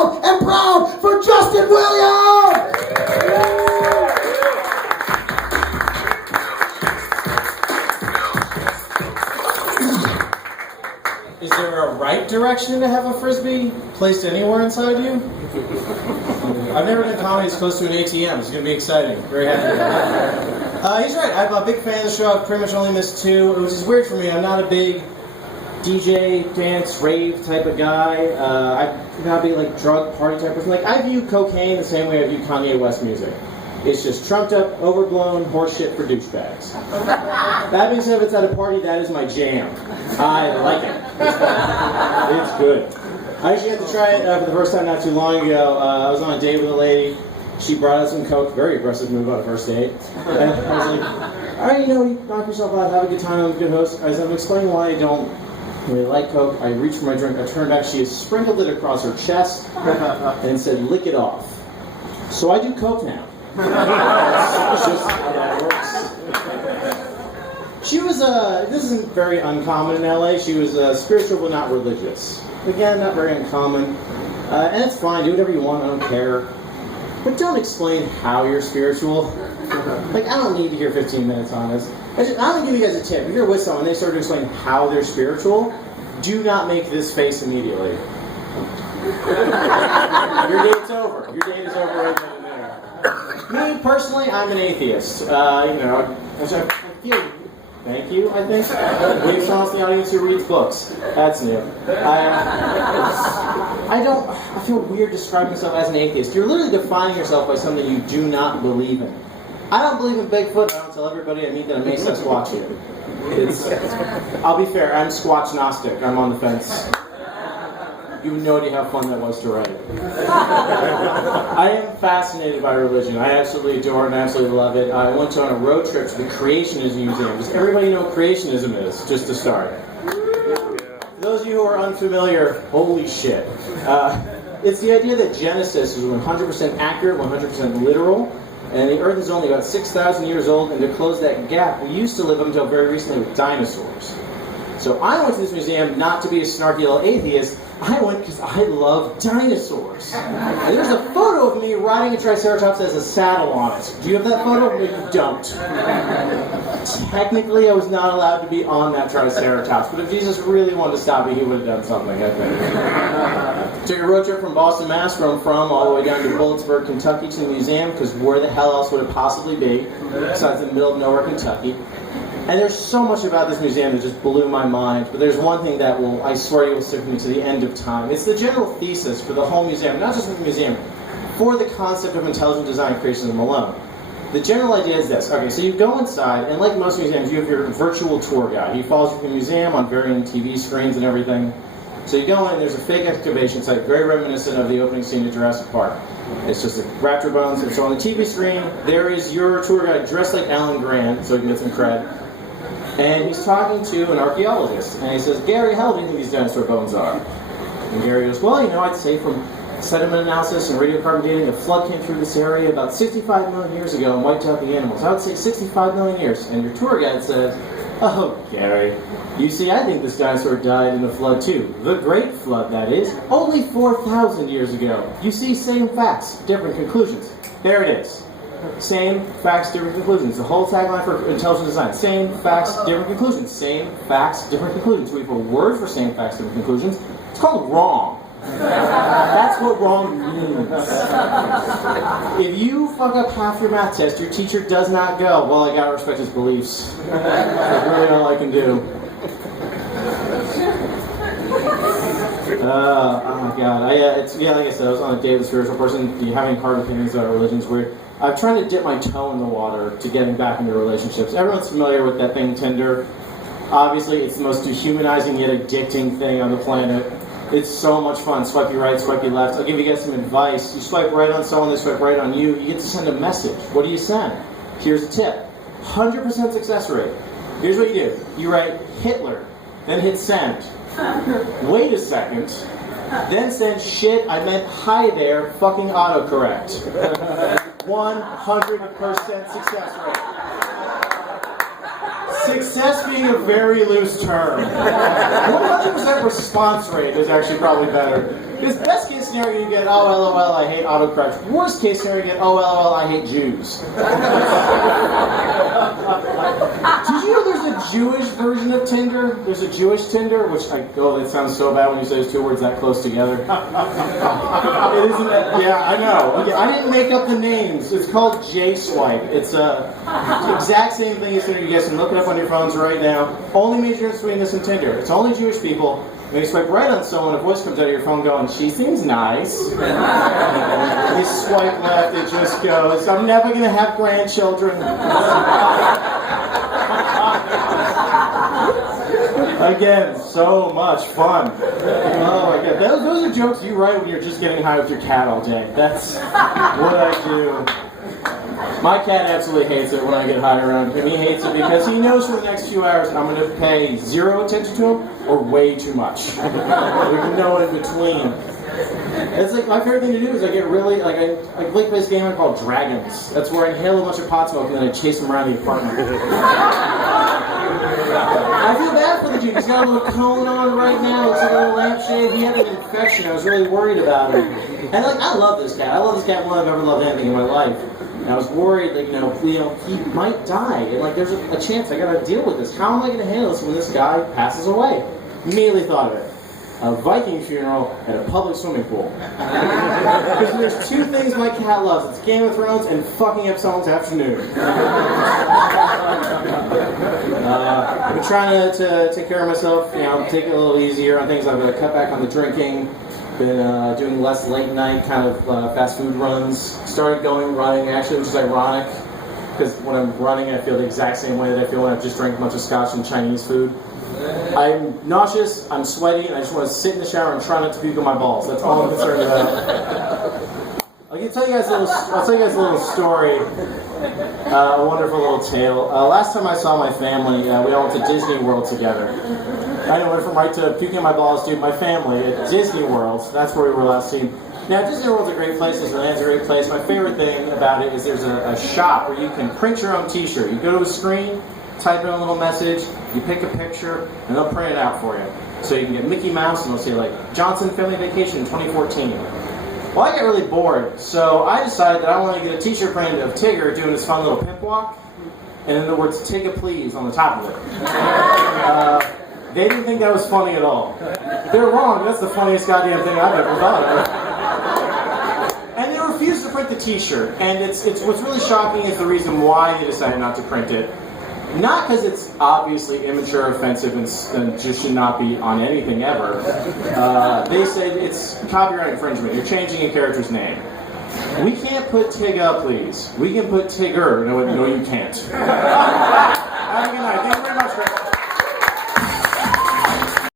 loud and proud for Justin Williams! Is there a right direction to have a frisbee placed anywhere inside you? I've never done comedy as close to an ATM. It's going to be exciting. Very happy about that. He's right. I'm a big fan of the show. I've pretty much only missed 2, which is weird for me. I'm not a big DJ, dance, rave type of guy. I'm not a big like drug party type of person. Like, I view cocaine the same way I view Kanye West music. It's just trumped up, overblown horseshit for douchebags. That being said, if it's at a party, that is my jam. I like it. It's good. I actually had to try it for the first time not too long ago. I was on a date with a lady. She brought us some coke. Very aggressive move on a first date. And I was like, all right, you knock yourself out, have a good time, I'm a good host. As I'm explaining why I don't really like coke, I reached for my drink. I turned back. She sprinkled it across her chest and said, lick it off. So I do coke now. It's just how that works. She was, this isn't very uncommon in LA, she was spiritual but not religious. Again, not very uncommon. And it's fine, do whatever you want, I don't care. But don't explain how you're spiritual. Like, I don't need to hear 15 minutes on this. I'm going to give you guys a tip. If you're with someone and they start to explain how they're spiritual, do not make this face immediately. Your date's over. Your date is over right then and there. Me, personally, I'm an atheist. Which I feel... Thank you, I think. We have someone else in the audience who reads books. That's new. I feel weird describing myself as an atheist. You're literally defining yourself by something you do not believe in. I don't believe in Bigfoot. I don't tell everybody I meet that I may Sasquatch it. I'll be fair, I'm Squatch Gnostic. I'm on the fence. You have no idea how fun that was to write. I am fascinated by religion. I absolutely adore it and absolutely love it. I went on a road trip to the Creationism Museum. Does everybody know what creationism is, just to start? For those of you who are unfamiliar, holy shit. It's the idea that Genesis is 100% accurate, 100% literal, and the Earth is only about 6,000 years old, and to close that gap, we used to live up until very recently with dinosaurs. So I went to this museum not to be a snarky little atheist. I went because I love dinosaurs. And there's a photo of me riding a Triceratops that has a saddle on it. Do you have that photo? No, you don't. Technically, I was not allowed to be on that Triceratops, but if Jesus really wanted to stop me, he would have done something, I think. Took a road trip from Boston, Mass, where I'm from, all the way down to Bulletsburg, Kentucky, to the museum, because where the hell else would it possibly be, besides in the middle of nowhere, Kentucky. And there's so much about this museum that just blew my mind, but there's one thing that will, I swear you will stick with me to the end of time. It's the general thesis for the whole museum, not just for the museum, for the concept of intelligent design creationism alone. The general idea is this. Okay, so you go inside, and like most museums, you have your virtual tour guide. He follows you through the museum on varying TV screens and everything. So you go in, and there's a fake excavation site, very reminiscent of the opening scene of Jurassic Park. It's just raptor bones, and so on the TV screen, there is your tour guide dressed like Alan Grant, so he can get some cred. And he's talking to an archaeologist, and he says, Gary, how old do you think these dinosaur bones are? And Gary goes, well, I'd say from sediment analysis and radiocarbon dating, a flood came through this area about 65 million years ago and wiped out the animals. I would say 65 million years. And your tour guide says, oh, Gary, you see, I think this dinosaur died in a flood too. The Great Flood, that is. Only 4,000 years ago. You see, same facts, different conclusions. There it is. Same facts, different conclusions. The whole tagline for intelligent design. Same facts, different conclusions. Same facts, different conclusions. We have a word for same facts, different conclusions. It's called wrong. That's what wrong means. If you fuck up half your math test, your teacher does not go, well, I gotta respect his beliefs. That's really all I can do. Oh my god. Like I said, I was on a date with a spiritual person. Having hard opinions about religion's weird. I'm trying to dip my toe in the water to getting back into relationships. Everyone's familiar with that thing, Tinder. Obviously, it's the most dehumanizing yet addicting thing on the planet. It's so much fun. Swipe you right, swipe you left. I'll give you guys some advice. You swipe right on someone, they swipe right on you. You get to send a message. What do you send? Here's a tip. 100% success rate. Here's what you do. You write Hitler, then hit send. Wait a second. Then send shit, I meant hi there, fucking autocorrect. 100% success rate. Success being a very loose term. 100% response rate is actually probably better. Because best case scenario, you get, oh, LOL, I hate autocorrect. Worst case scenario, you get, oh, LOL, I hate Jews. Did you know there's a Jewish version of Tinder? There's a Jewish Tinder, which, that sounds so bad when you say those two words that close together. It isn't that, yeah, I know. Okay, I didn't make up the names. It's called J-Swipe. It's the exact same thing as Tinder. You guys can look it up on your phones right now. Only major difference between this and Tinder. It's only Jewish people. When you swipe right on someone, a voice comes out of your phone going, she seems nice. You swipe left, it just goes, I'm never going to have grandchildren. Again, so much fun. Oh my god, those are jokes you write when you're just getting high with your cat all day. That's what I do. My cat absolutely hates it when I get high around him. He hates it because he knows for the next few hours I'm going to pay zero attention to him or way too much. There's no in between. It's like my favorite thing to do is I get really I play this game called Dragons. That's where I inhale a bunch of pot smoke and then I chase him around the apartment. I feel bad for the dude. He's got a little cone on right now. It's a little lampshade. He had an infection. I was really worried about him. And I love this cat. I love this cat more than I've ever loved anything in my life. And I was worried, he might die. And there's a chance I gotta deal with this. How am I gonna handle this when this guy passes away? Immediately thought of it. A Viking funeral at a public swimming pool. Because there's two things my cat loves. It's Game of Thrones and fucking up someone's afternoon. I've been trying to take care of myself, take it a little easier on things. I've got to cut back on the drinking. Been doing less late night kind of fast food runs. Started going running actually, which is ironic. Because when I'm running, I feel the exact same way that I feel when I've just drank a bunch of scotch and Chinese food. I'm nauseous, I'm sweaty, and I just want to sit in the shower and try not to puke on my balls. That's all I'm concerned about. I'll tell you guys a little story, a wonderful little tale. Last time I saw my family, we all went to Disney World together. I went from right to puking on my balls to my family at Disney World. That's where we were last seen. Now, Disney World's a great place. Disneyland's a great place. My favorite thing about it is there's a shop where you can print your own t-shirt. You go to a screen, type in a little message, you pick a picture, and they'll print it out for you. So you can get Mickey Mouse, and they'll say, Johnson Family Vacation 2014. Well, I get really bored, so I decided that I want to get a t-shirt printed of Tigger doing his fun little pimp walk, and then the words, "Take a please" on the top of it. They didn't think that was funny at all. They're wrong, that's the funniest goddamn thing I've ever thought of. And they refused to print the t-shirt, and it's what's really shocking is the reason why they decided not to print it. Not because it's obviously immature, offensive, and just should not be on anything ever. They said it's copyright infringement. You're changing a character's name. We can't put Tigga, please. We can put Tigger. No, you can't. Have a good night.